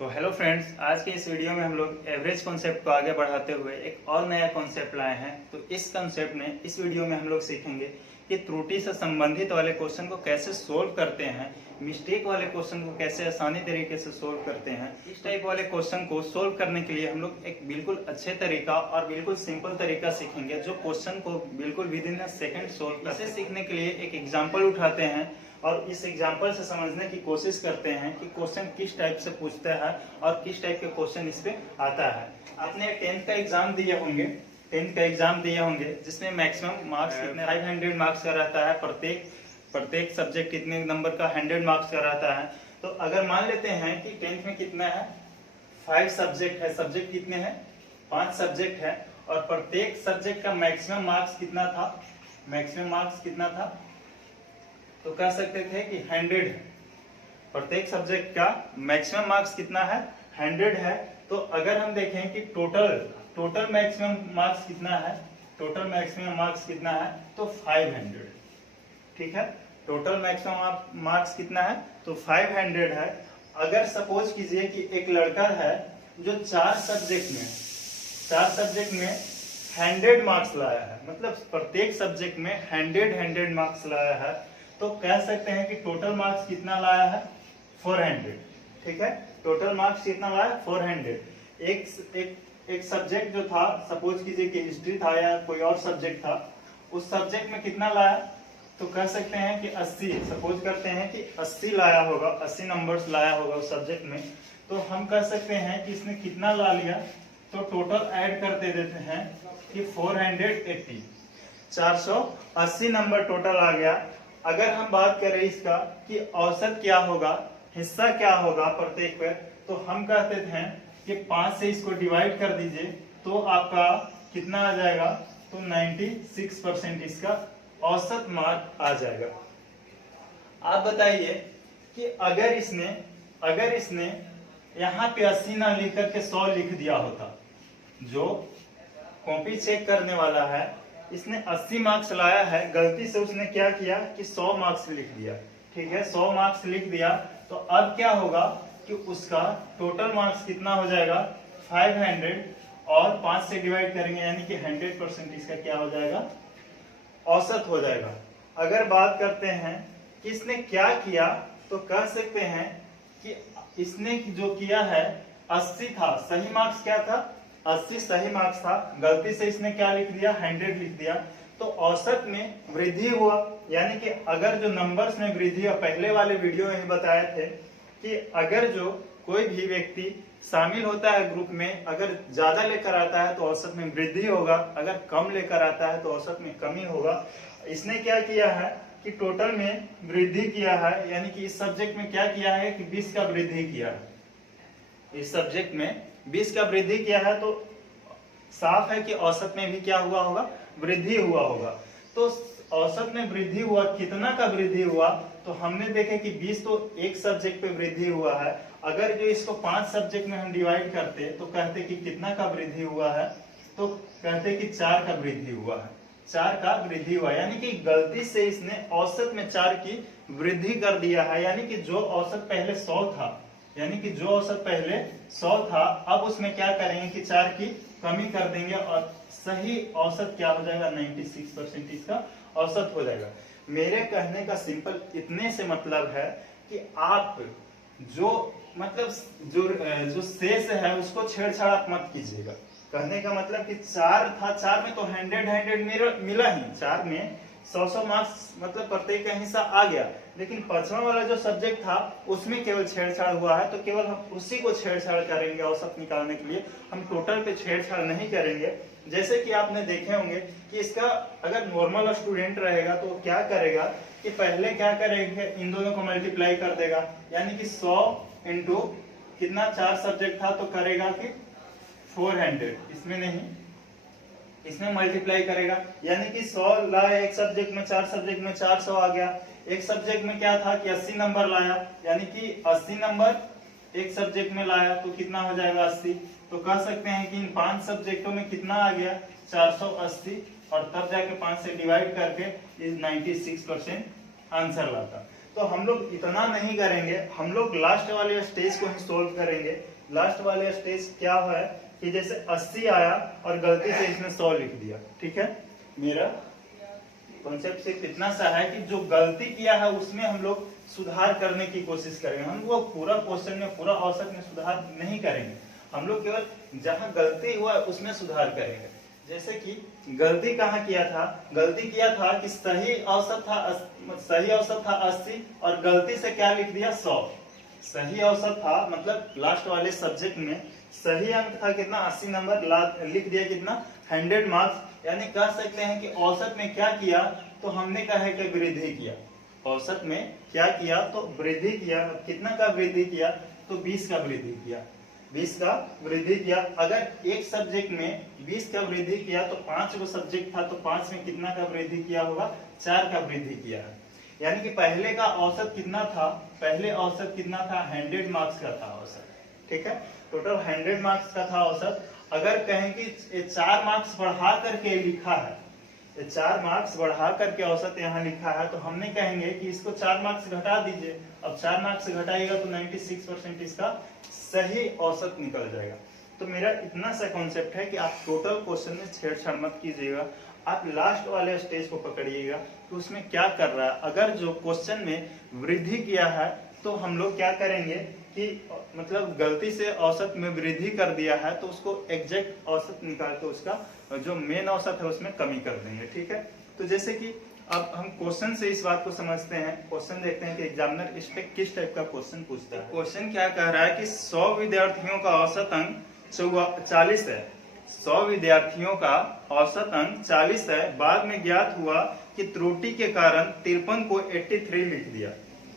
तो hello friends, आज के इस वीडियो में हम लोग एवरेज कॉन्सेप्ट को आगे बढ़ाते हुए एक और नया कॉन्सेप्ट लाए हैं। तो इस कॉन्सेप्ट में इस वीडियो में हम लोग सीखेंगे कि त्रुटि से संबंधित वाले क्वेश्चन को कैसे सोल्व करते हैं, मिस्टेक वाले क्वेश्चन को कैसे आसानी तरीके से सोल्व करते हैं। इस टाइप वाले क्वेश्चन को सोल्व करने के लिए हम लोग एक बिल्कुल अच्छे तरीका और बिल्कुल सिंपल तरीका सीखेंगे जो क्वेश्चन को बिल्कुल with in a second solve कर। इसे सीखने के लिए एक एग्जाम्पल उठाते हैं और इस एग्जाम्पल से समझने की कोशिश करते हैं कि क्वेश्चन किस टाइप से पूछता है और किस टाइप के क्वेश्चन इस पे आता है। आपने 10th का एग्जाम दिए होंगे, 10th का एग्जाम दिए होंगे जिसमें मैक्सिमम मार्क्स कितने 500 मार्क्स का रहता है। प्रत्येक सब्जेक्ट कितने नंबर का 100 मार्क्स का रहता है। तो अगर मान लेते हैं कि 10th में कितना है, 5 सब्जेक्ट है, सब्जेक्ट कितने हैं, 5 सब्जेक्ट है और प्रत्येक सब्जेक्ट का मैक्सिमम मार्क्स कितना था, मैक्सिमम मार्क्स कितना था, तो कह सकते थे कि 100 है। प्रत्येक सब्जेक्ट का मैक्सिमम मार्क्स कितना है, 100 है। तो अगर हम देखें कि टोटल मैक्सिमम मार्क्स कितना है, टोटल मैक्सिमम मार्क्स कितना है, तो 500। ठीक है, टोटल मैक्सिमम मार्क्स कितना है, तो 500 है। अगर सपोज कीजिए कि एक लड़का है जो 4 सब्जेक्ट में 100 मार्क्स लाया है, मतलब प्रत्येक सब्जेक्ट में 100 मार्क्स लाया है, तो कह सकते हैं कि टोटल मार्क्स कितना लाया है, 400। ठीक है, टोटल मार्क्स कितना लाया, 400। एक सब्जेक्ट जो था, सपोज कीजिए कि हिस्ट्री था या कोई और सब्जेक्ट था, उस सब्जेक्ट में कितना लाया, तो कह सकते हैं कि 80, सपोज करते हैं कि 80 लाया होगा, 80 नंबर्स लाया होगा उस सब्जेक्ट में। तो हम कह सकते हैं कि इसने कितना ला लिया, तो टोटल ऐड कर दे देते हैं कि 480, 480 नंबर टोटल आ गया। अगर हम बात करें इसका कि औसत क्या होगा, हिस्सा क्या होगा प्रत्येक पर, तो हम कहते थे कि 5 से इसको डिवाइड कर दीजिए तो आपका कितना आ जाएगा, तो 96% इसका औसत मार्क आ जाएगा। आप बताइए कि अगर इसने यहाँ पे 80 ना लिख करके 100 लिख दिया होता, जो कॉपी चेक करने वाला है इसने 80 मार्क्स लाया है, गलती से उसने क्या किया कि 100 मार्क्स लिख दिया। ठीक है, 100 मार्क्स लिख दिया, तो अब क्या होगा कि उसका टोटल मार्क्स कितना हो जाएगा, 500 और 5 से डिवाइड करेंगे यानी कि 100% इसका क्या हो जाएगा, औसत हो जाएगा। अगर बात करते हैं कि इसने क्या किया, तो कह सकते हैं कि इसने जो किया है 80 था, सही मार्क्स क्या था, 80 सही मार्क्स था, गलती से इसने क्या लिख दिया, 100 लिख दिया, तो औसत में वृद्धि हुआ। यानी कि अगर जो नंबर्स में वृद्धि, और पहले वाले वीडियो में ही बताए थे कि अगर जो कोई भी व्यक्ति शामिल होता है ग्रुप में, अगर ज्यादा लेकर आता है तो औसत में वृद्धि होगा, अगर कम लेकर आता है तो औसत में कमी होगा। इसने क्या किया है कि टोटल में वृद्धि किया है, यानी कि इस सब्जेक्ट में क्या किया है कि 20 का वृद्धि किया है, इस सब्जेक्ट में 20 का वृद्धि किया है, तो साफ है कि औसत में भी क्या हुआ होगा, वृद्धि हुआ होगा। तो औसत में वृद्धि हुआ, कितना का वृद्धि हुआ, तो हमने देखे कि 20 तो एक सब्जेक्ट पे वृद्धि हुआ है। अगर जो इसको 5 सब्जेक्ट में हम डिवाइड करते तो कहते कि कितना का वृद्धि हुआ है, तो कहते कि 4 का वृद्धि हुआ है, 4 का वृद्धि हुआ। यानी कि गलती से इसने औसत में 4 की वृद्धि कर दिया है, यानी कि जो औसत पहले 100 था, यानी कि जो औसत पहले 100 था, अब उसमें क्या करेंगे कि 4 की कमी कर देंगे और सही औसत क्या हो जाएगा, 96% इसका औसत हो जाएगा। मेरे कहने का सिंपल इतने से मतलब है कि आप जो जो शेष है उसको छेड़छाड़ आप मत कीजिएगा। कहने का मतलब कि 4 था, 4 में तो 100 मिला ही, 4 में 100 मार्क्स मतलब प्रत्येक का हिस्सा आ गया, लेकिन 5वां वाला जो सब्जेक्ट था उसमें केवल छेड़छाड़ हुआ है, तो केवल हम उसी को छेड़छाड़ करेंगे औसत निकालने के लिए, हम टोटल पे छेड़छाड़ नहीं करेंगे। जैसे कि आपने देखे होंगे कि इसका अगर नॉर्मल स्टूडेंट रहेगा तो क्या करेगा कि पहले क्या करेंगे, इन दोनों को मल्टीप्लाई कर देगा, यानी कि 100 इंटू कितना, 4 सब्जेक्ट था तो करेगा कि 400, इसमें नहीं, इसमें मल्टीप्लाई करेगा, यानी कि 100 लाया एक सब्जेक्ट में, 4 सब्जेक्ट में 400 आ गया। एक सब्जेक्ट में क्या था कि 80 नंबर लाया, यानी कि 80 नंबर एक सब्जेक्ट में लाया, तो कितना हो जाएगा 80। तो कह सकते हैं कि इन 5 सब्जेक्टों में कितना आ गया, 480, और तब जाके 5 से डिवाइड करके इस 96% आंसर लाता। तो तो हम लोग इतना नहीं करेंगे, हम लोग लास्ट वाले स्टेज को ही सोल्व करेंगे। लास्ट वाले स्टेज क्या है कि जैसे 80 आया और गलती से इसमें 100 लिख दिया, ठीक है। मेरा कॉन्सेप्ट सिर्फ इतना सा है कि जो गलती किया है उसमें हम लोग सुधार करने की कोशिश करेंगे। हम वो पूरा क्वेश्चन में, पूरा औसत में सुधार नहीं करेंगे, हम लोग केवल जहां गलती हुआ उसमें सुधार करेंगे। जैसे कि गलती कहाँ किया था, गलती किया था कि सही औसत था 80 और गलती से क्या लिख दिया 100। सही औसत था मतलब लास्ट वाले सब्जेक्ट में सही अंक था कितना 80 नंबर, लिख दिया कितना 100 मार्क्स। यानी कह सकते हैं कि औसत में क्या किया, तो हमने कहा है कि वृद्धि किया। औसत में क्या किया तो वृद्धि किया। कितना का वृद्धि किया तो 20 का वृद्धि किया, 20 का वृद्धि किया। अगर एक सब्जेक्ट में 20 का वृद्धि किया तो 5 गो सब्जेक्ट था तो 5 में कितना का वृद्धि किया होगा, 4 का वृद्धि किया है। यानी कि पहले का औसत कितना था, पहले औसत कितना था 100 मार्क्स का था औसत, ठीक है। टोटल 100 मार्क्स का था औसत। अगर कहें कि 4 मार्क्स बढ़ा करके लिखा है, 4 मार्क्स बढ़ा करके औसत यहाँ लिखा है, तो हमने कहेंगे कि इसको 4 मार्क्स घटा दीजिए। अब 4 मार्क्स घटाइएगा तो 96% इसका सही औसत निकल जाएगा। तो मेरा इतना सा कॉन्सेप्ट है कि आप टोटल क्वेश्चन में छेड़छाड़ मत कीजिएगा, आप लास्ट वाले स्टेज को पकड़िएगा कि उसमें क्या कर रहा है। अगर जो क्वेश्चन में वृद्धि किया है तो हम लोग क्या करेंगे कि मतलब गलती से औसत में वृद्धि कर दिया है तो उसको एग्जैक्ट औसत निकाल के उसका जो मेन औसत है उसमें कमी कर देंगे, ठीक है। तो जैसे कि अब हम क्वेश्चन से इस बात को समझते हैं। क्वेश्चन देखते हैं कि एग्जामिनर इस पे किस टाइप का क्वेश्चन पूछता है। क्वेश्चन क्या कह रहा है कि 100 विद्यार्थियों का औसत अंक 40 है। 100 विद्यार्थियों का औसत अंक 40 है। बाद में ज्ञात हुआ कि त्रुटि के कारण 53 को 83 लिख दिया।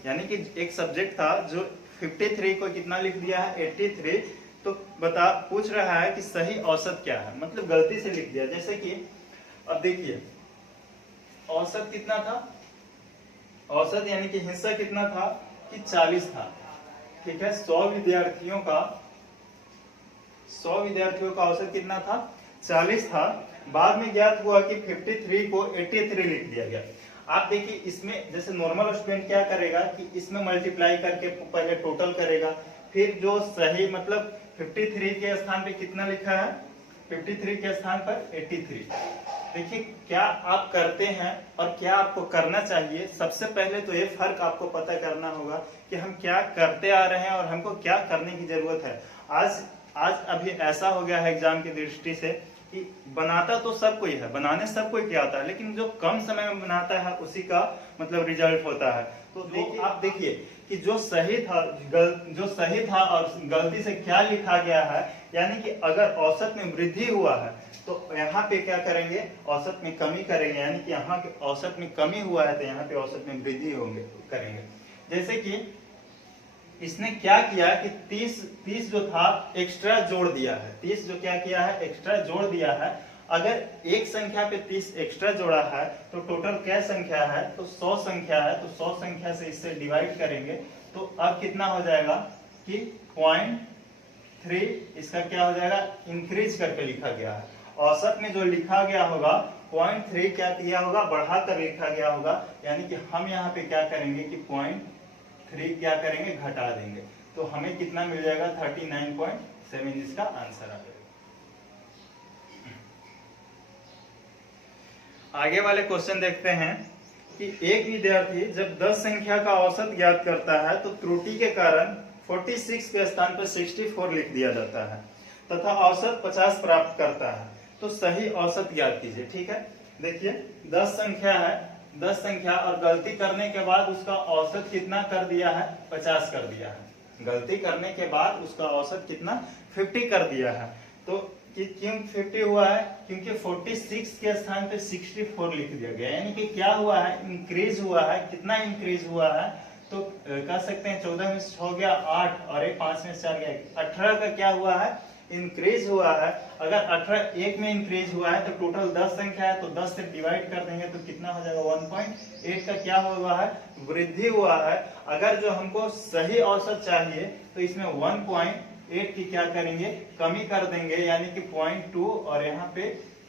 यानी कि एक सब्जेक्ट था जो 53 को कितना लिख दिया है 83। तो पूछ रहा है कि सही औसत क्या है, मतलब गलती से लिख दिया। जैसे कि अब देखिए औसत कितना था, औसत यानी कि हिस्सा कितना था कि 40 था, ठीक है। 100 विद्यार्थियों का औसत कितना था 40 था। बाद में ज्ञात हुआ कि 53 को 83 लिख दिया गया। आप देखिए इसमें जैसे नॉर्मल स्टूडेंट क्या करेगा कि इसमें मल्टीप्लाई करके पहले टोटल करेगा, फिर जो सही मतलब 53 के स्थान पे कितना लिखा है, 53 के स्थान पर 83। देखिए क्या आप करते हैं और क्या आपको करना चाहिए। सबसे पहले तो ये फर्क आपको पता करना होगा कि हम क्या करते आ रहे हैं और हमको क्या करने की जरूरत है। आज अभी ऐसा हो गया है एग्जाम की दृष्टि से कि बनाता तो सब कोई है, बनाने सब कोई क्या आता है, लेकिन जो कम समय में बनाता है उसी का मतलब रिजल्ट होता है। तो आप देखिए कि जो सही था और गलती से क्या लिखा गया है। यानी कि अगर औसत में वृद्धि हुआ है तो यहाँ पे क्या करेंगे, औसत में कमी करेंगे। यानी कि यहाँ के औसत में कमी हुआ है तो यहाँ पे औसत में वृद्धि करेंगे। जैसे कि इसने क्या किया कि 30 जो था एक्स्ट्रा जोड़ दिया है। 30 जो क्या किया है एक्स्ट्रा जोड़ दिया है। अगर एक संख्या पे 30 एक्स्ट्रा जोड़ा है तो टोटल क्या संख्या है तो 100 संख्या है। तो 100 संख्या से इससे डिवाइड करेंगे तो अब कितना हो जाएगा कि 0.3 इसका क्या हो जाएगा इंक्रीज करके लिखा गया है। औसत में जो लिखा गया होगा 0.3 क्या किया होगा बढ़ाकर लिखा गया होगा। यानी कि हम यहाँ पे क्या करेंगे कि 0.3 क्या करेंगे घटा देंगे तो हमें कितना मिल जाएगा 39.7 इसका आंसर आ जाएगा। आगे वाले क्वेश्चन देखते हैं कि एक विद्यार्थी जब 10 संख्या का औसत ज्ञात करता है तो त्रुटि के कारण 46 के स्थान पर 64 लिख दिया जाता है तथा औसत 50 प्राप्त करता है। तो सही औसत ज्ञात कीजिए, ठीक है। देखिए 10 संख्या है, 10 संख्या और गलती करने के बाद उसका औसत कितना कर दिया है 50 कर दिया है। गलती करने के बाद उसका औसत कितना 50 कर दिया है। तो क्यों 50 हुआ है, क्योंकि 46 के स्थान पे 64 लिख दिया गया। यानी कि क्या हुआ है इंक्रीज हुआ है। कितना इंक्रीज हुआ है तो कह सकते हैं 14 में 6 गया 8 और 5 में 4 गया 18 का क्या हुआ है इंक्रीज हुआ है। अगर 18 एक में इंक्रीज हुआ है तो टोटल 10 संख्या है तो 10 से डिवाइड कर देंगे तो कितना हो जाएगा 1.8 का क्या हुआ है वृद्धि हुआ है। अगर जो हमको सही औसत चाहिए तो इसमें 1.8 की क्या करेंगे कमी कर देंगे। यानी कि 0.2 और यहाँ पे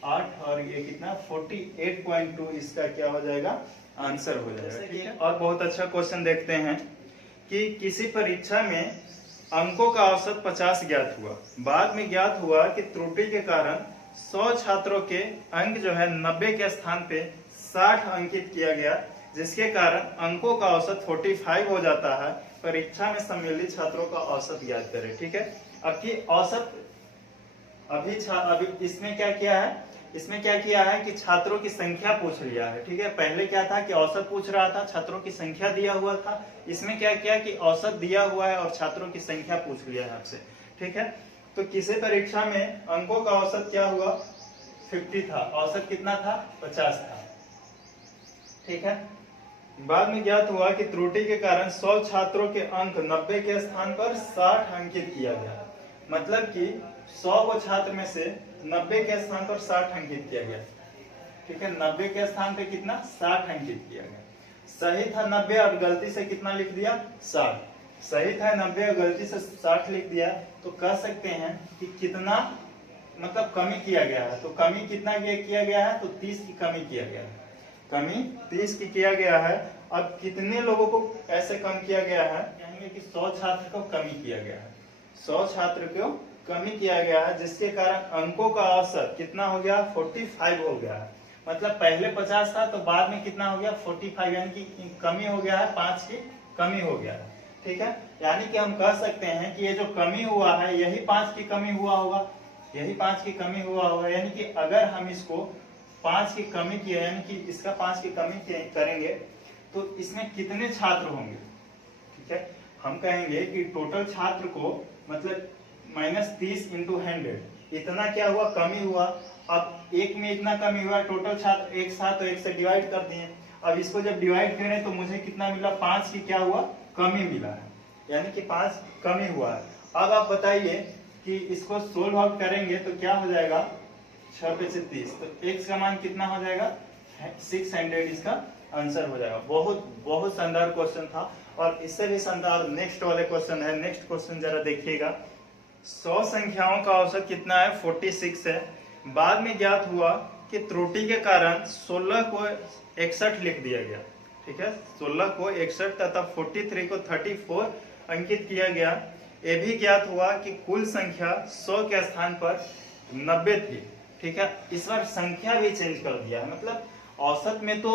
8 और ये कितना 48.2 इसका क्या हो जाएगा आंसर हो जाएगा। ठीक है, और बहुत अच्छा क्वेश्चन देखते हैं कि किसी परीक्षा में अंकों का औसत 50 ज्ञात हुआ, बाद में ज्ञात हुआ कि त्रुटि के कारण 100 छात्रों के अंक जो है 90 के स्थान पे 60 अंकित किया गया, जिसके कारण अंकों का औसत 45 हो जाता है। परीक्षा में सम्मिलित छात्रों का औसत ज्ञात करें। ठीक है, अब की औसत अभी इसमें क्या किया है, इसमें क्या किया है कि छात्रों की संख्या पूछ लिया है। ठीक है, पहले क्या था कि औसत पूछ रहा था, छात्रों की संख्या दिया हुआ था। इसमें क्या किया कि औसत दिया हुआ है और छात्रों की संख्या पूछ लिया है आपसे। ठीक है, तो किसी परीक्षा में अंकों का औसत क्या हुआ, 50 था, औसत कितना था, 50 था। ठीक है, बाद में ज्ञात हुआ कि त्रुटि के कारण 100 छात्रों के अंक 90 के स्थान पर 60 अंकित किया गया। मतलब कि 100 को छात्र में से 90 के स्थान पर 60 अंकित किया गया। ठीक है, 90 के स्थान पे कितना, 60 अंकित किया गया। सही था 90 और गलती से कितना लिख दिया, 60। सही था 90 और गलती से 60 लिख दिया, तो कह सकते हैं कि कितना मतलब कमी किया गया है। तो कमी कितना किया गया है, तो 30 की कमी किया गया है। कमी 30 की किया गया है। अब कितने लोगों को ऐसे कम किया गया है, कहेंगे कि 100 छात्र को कमी किया गया है। 100 छात्र को कमी किया गया है, जिसके कारण अंकों का औसत कितना हो गया, 45 हो गया है। मतलब पहले 50 था तो बाद में कितना हो गया, 45, यानी कि कमी हो गया है, 5 की कमी हो गया है। ठीक है, यानी कि हम कह सकते हैं कि ये जो कमी हुआ है यही 5 की कमी हुआ होगा, यही 5 की कमी हुआ होगा। यानी कि अगर हम इसको 5 की कमी किए, यानी कि इसका 5 की कमी करेंगे तो इसमें कितने छात्र होंगे। ठीक है, हम कहेंगे कि टोटल छात्र को मतलब -30 × 100 इतना क्या हुआ, कमी हुआ। अब एक में इतना कमी हुआ, टोटल छात्र एक साथ, तो एक से डिवाइड कर दिए। अब इसको जब डिवाइड करें तो मुझे कितना मिला, 5 की क्या हुआ, कमी मिला है, यानी कि 5 कमी हुआ है। अब आप बताइए कि इसको सोल्व आउट करेंगे तो क्या हो जाएगा, 6 पे से 30, तो x का मान कितना हो जाएगा, 600, इसका आंसर हो जाएगा। बहुत बहुत शानदार क्वेश्चन था। और इससे भी शानदार नेक्स्ट वाले क्वेश्चन है। नेक्स्ट क्वेश्चन जरा देखिएगा। 100 संख्याओं का औसत कितना है, 46 है। बाद में ज्ञात हुआ कि त्रुटि के कारण 16 को 61 लिख दिया गया। ठीक है, 16 को 61 तथा 43 को 34 अंकित किया गया। ये भी ज्ञात हुआ कि कुल संख्या 100 के स्थान पर 90 थी। ठीक है, इस बार संख्या भी चेंज कर दिया है, मतलब औसत में तो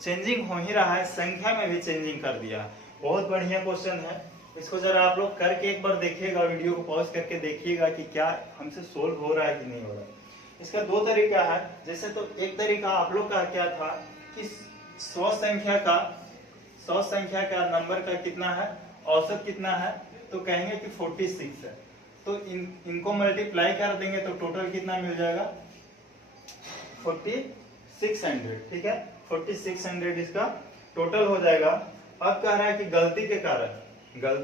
चेंजिंग हो ही रहा है, संख्या में भी चेंजिंग कर दिया है। बहुत बढ़िया क्वेश्चन है। इसको जरा आप लोग करके एक बार देखिएगा, वीडियो को पॉज करके देखिएगा कि क्या हमसे सोल्व हो रहा है कि नहीं हो रहा है। इसका 2 तरीका है। जैसे तो एक तरीका आप लोग का क्या था कि 100 संख्या का नंबर का कितना है, औसत कितना है, तो कहेंगे कि 46 है। तो इनको मल्टीप्लाई कर देंगे तो टोटल कितना मिल जाएगा, 4600। ठीक है, 4600 इसका टोटल हो जाएगा। अब कह रहा है कि गलती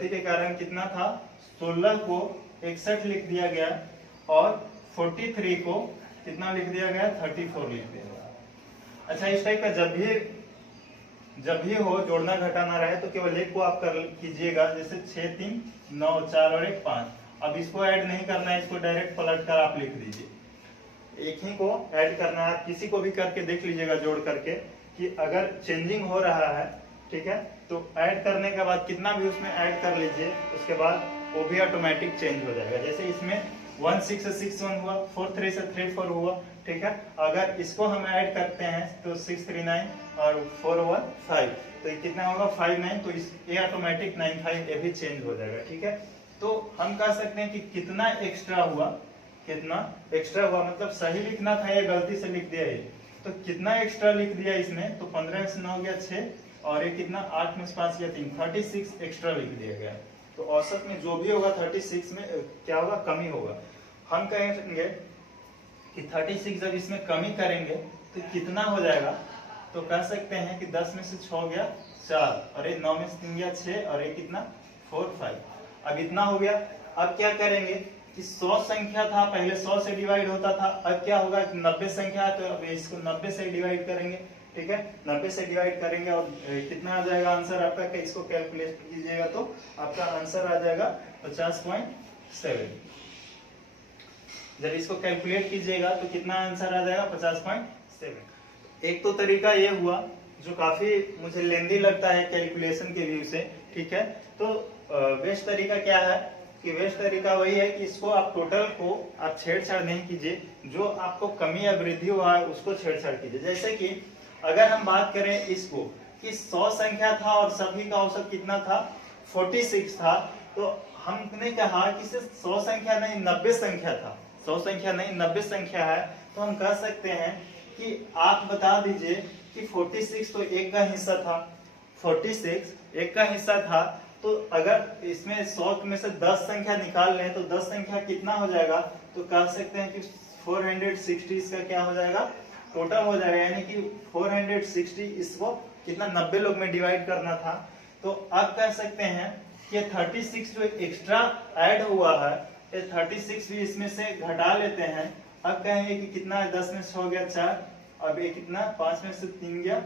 के कारण कितना था, 16 को 61 लिख दिया गया और 43 को कितना लिख दिया गया, 34 लिख दिया गया। अच्छा, इस टाइप का जब भी हो जोड़ना घटाना रहे तो केवल एक को आप कर कीजिएगा। जैसे 6 3 9 4 और 1 5। अब इसको ऐड नहीं करना है, इसको डायरेक्ट पलट कर आप लिख दीजिए। एक ही को ऐड करना है। किसी को भी करके देख लीजिएगा जोड़ करके कि अगर चेंजिंग हो रहा है, ठीक है, तो ऐड करने के बाद कितना भी उसमें ऐड कर लीजिए, उसके बाद वो भी ऑटोमेटिक चेंज हो जाएगा। जैसे इसमें 1 6 से 6 1 हुआ, 4 3 से 3 4 हुआ। ठीक है, अगर इसको हम ऐड करते हैं तो 6 3 9 और 4 1 5, तो ये कितना होगा 5 9, तो ये ऑटोमेटिक 9 5 ये भी चेंज हो जाएगा। ठीक है, तो हम कह सकते हैं कि कितना एक्स्ट्रा हुआ, मतलब सही लिखना था या गलती से लिख दिया ये, तो कितना एक्स्ट्रा लिख दिया इसमें, तो 15 में से 9 गया 6 और ये कितना 8 में से 5 गया 3, 36 एक्स्ट्रा लिख दिया गया। तो औसत में जो भी होगा 36 में क्या होगा, कमी होगा। हम कहेंगे कि 36 जब इसमें कमी करेंगे तो कितना हो जाएगा, तो कह सकते हैं कि 10 में से 6 गया 4 और ये 9 में से 3 गया 6 और ये कितना 4 5। अब इतना हो गया। अब क्या करेंगे कि 100 संख्या था, पहले 100 से डिवाइड होता था, अब क्या होगा 90 संख्या है, तो अब इसको 90 से डिवाइड करेंगे। ठीक है, 90 से डिवाइड करेंगे और कितना आ जाएगा आंसर आपका, कि इसको कैलकुलेट कीजिएगा तो आपका आंसर आ जाएगा 50.7। जब इसको कैलकुलेट कीजिएगा तो कितना आंसर आ जाएगा 50.7। एक तो तरीका ये हुआ। जो काफी मुझे लेंदी लगता है कैलकुलेशन के व्यू से, ठीक है। तो बेस्ट तरीका क्या है कि बेस्ट तरीका वही है कि इसको आप टोटल को आप छेड़छाड़ नहीं कीजिए, जो आपको कमी या वृद्धि हुआ है उसको छेड़छाड़ कीजिए। जैसे कि अगर हम बात करें इसको कि 100 संख्या था और सभी का औसत कितना था, 46 था, तो हमने कहा कि सिर्फ 100 संख्या नहीं 90 संख्या था, 100 संख्या नहीं 90 संख्या है, तो हम कह सकते हैं कि आप बता दीजिए कि 46 तो एक का हिस्सा था, 46 एक का हिस्सा था, तो अगर इसमें 100 में से 10 संख्या निकाल लें तो 10 संख्या कितना हो जाएगा, तो कह सकते हैं कि 460 इसका क्या हो जाएगा, टोटल हो जाएगा। यानी कि 460 इसको कितना 90 लोग में डिवाइड करना था। तो अब कह सकते हैं कि 36 जो एक्स्ट्रा ऐड हुआ है, ये 36 भी इसमें से घटा लेते हैं। अब कहेंगे कि कितना है, 10 में से हो गया 4, अब ये कितना 5 में से 3 गया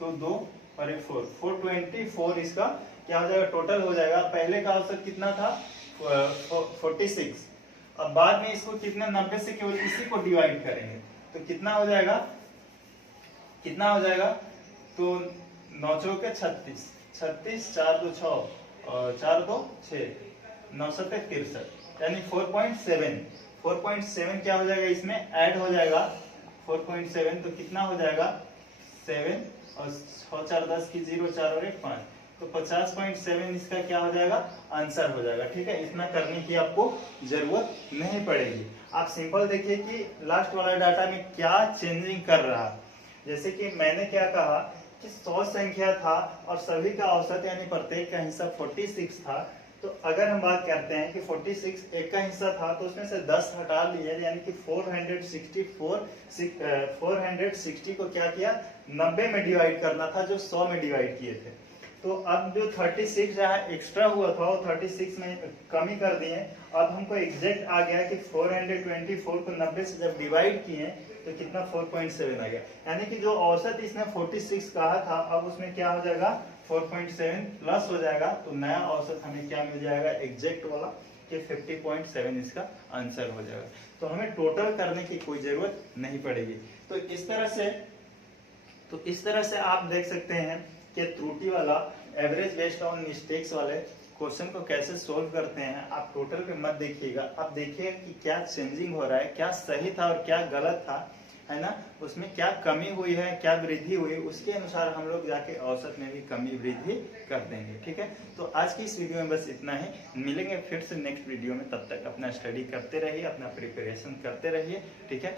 तो 2 और एक 4, 424 इसका क्या हो जाएगा, टोटल हो जाएगा। पहले का औसत कितना था 46, अब बाद में इसको कितना 90 से केवल इसी को डिवाइड करेंगे तो कितना हो जाएगा, कितना हो जाएगा, तो 9 चौके 36, 36 4 2 6 और 4 2 6, 9 7 63, यानी 4.7 क्या हो जाएगा, इसमें ऐड हो जाएगा 4.7, तो कितना हो जाएगा 7 और 6 4 10 की 0 4 और 1 5, तो 50.7 इसका क्या हो जाएगा, आंसर हो जाएगा। ठीक है, इतना करने की आपको जरूरत नहीं पड़ेगी। आप सिंपल देखिए कि लास्ट वाला डाटा में क्या चेंजिंग कर रहा है। जैसे कि मैंने क्या कहा कि 100 संख्या था और सभी का औसत यानी प्रत्येक का हिस्सा 46 था, तो अगर हम बात करते हैं कि 46 एक का हिस्सा था तो उसमें से 10 हटा लिया, यानी कि 460 को क्या किया, 90 में डिवाइड करना था जो 100 में डिवाइड किए थे। तो अब जो 36 जहाँ एक्स्ट्रा हुआ था वो 36 में कमी कर दिए। अब हमको एग्जैक्ट आ गया कि 424 को 90 से जब डिवाइड किए तो कितना 4.7 आ गया। यानी कि जो औसत इसने 46 कहा था, अब उसमें क्या हो जाएगा 4.7 प्लस हो जाएगा, तो नया औसत हमें क्या मिल जाएगा, एग्जैक्ट वाला कि 50.7 इसका आंसर हो जाएगा। तो हमें टोटल करने की कोई जरूरत नहीं पड़ेगी। तो इस तरह से आप देख सकते हैं कि त्रुटि वाला एवरेज बेस्ड ऑन मिस्टेक्स वाले क्वेश्चन को कैसे सोल्व करते हैं। आप टोटल पे मत देखिएगा, आप देखिए कि क्या चेंजिंग हो रहा है, क्या सही था और क्या गलत था, है ना, उसमें क्या कमी हुई है, क्या वृद्धि हुई, उसके अनुसार हम लोग जाके औसत में भी कमी वृद्धि कर देंगे। ठीक है, तो आज की इस वीडियो में बस इतना ही, मिलेंगे फिर से नेक्स्ट वीडियो में। तब तक अपना स्टडी करते रहिए, अपना प्रिपरेशन करते रहिए। ठीक है।